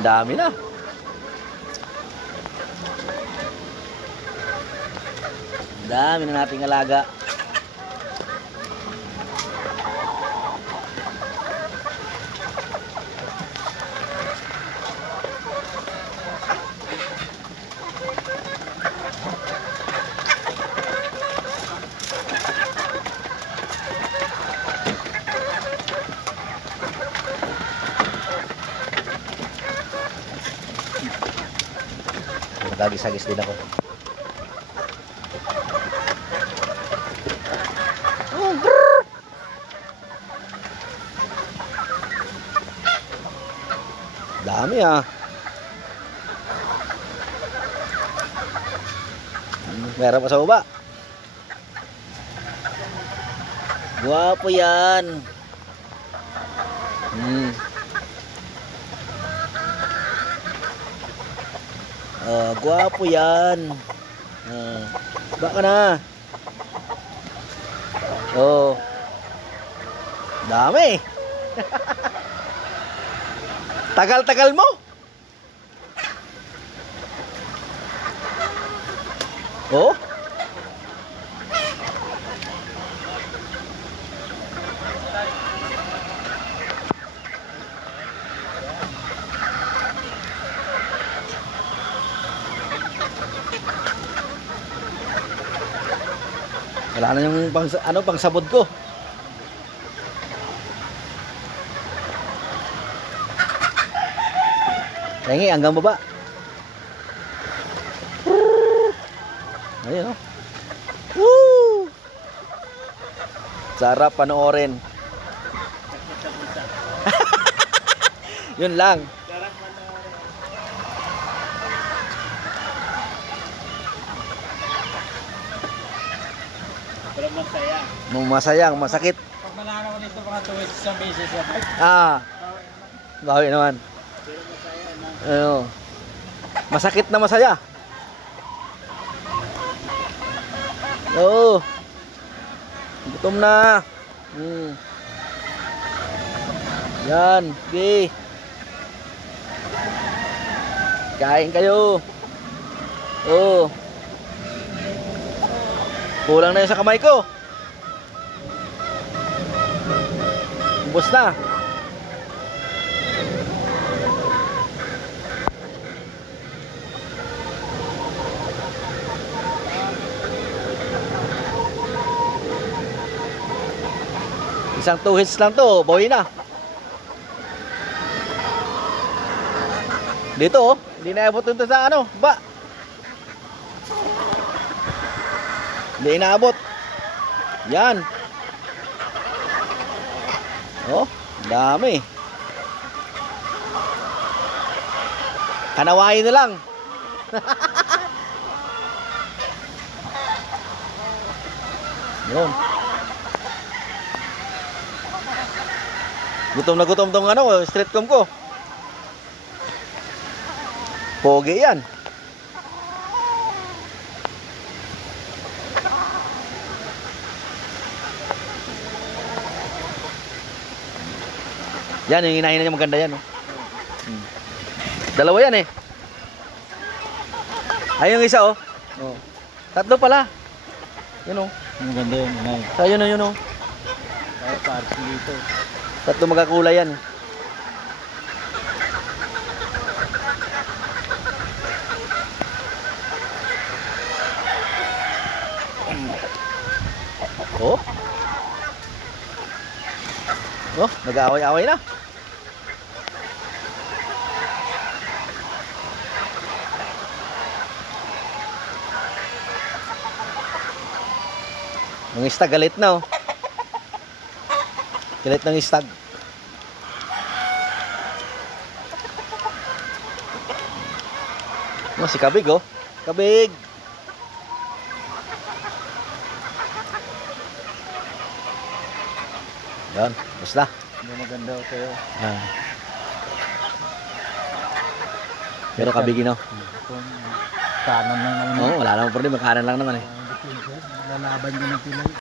Ang dami na. Ang dami na nating alaga. Nagagis-agis din ako. Oh, brrr! Dami ah. Meron pa sa baba. Guwapo yan. Guwapo yan. Baka na. Oh. Dami. Tagal-tagal mo. Oh. Wala na yung pang sabod ko. Tingi hanggang baba. Ayun oh. Woo! Sarap panoorin. Yun lang. Pero masaya. Masayang, masakit. Pag mananaw nito mga tuwid sa beses sa bawi naman. pero masaya na. Ano? Masakit na masaya. Oo. Gutom na. Yan, okay. Kain kayo. Oo. Kulang na yun sa kamay ko. Ubos na. Isang 2 hits lang to, boy na. Dito oh, hindi na abot dito sa ano, ba? Hindi inaabot. Yan. Oh, dami. Kanawain na lang. Yun. Gutom na gutom tong ano, streetcom ko. Pogi yan. Yan, yung hinahin niya maganda yan. Oh. Dalawa yan eh. Ay, yung isa oh. Oh. Tatlo pala. Yun oh. Ang ganda yun, inay. Sa yun oh, yun oh. Kaya parts dito. Tatlo magkakulay yan. Oh. Oh, nag-aaway-aaway na. Ang istag galit na oh. Galit ng istag. Oh, si Kabig oh. Kabig. Yan, basta. Hindi maganda ko kayo. Pero kabigin oh. Kung kanan lang naman. Oo, wala namang problema, kanan lang naman eh. Lalaban din ng Pinoy.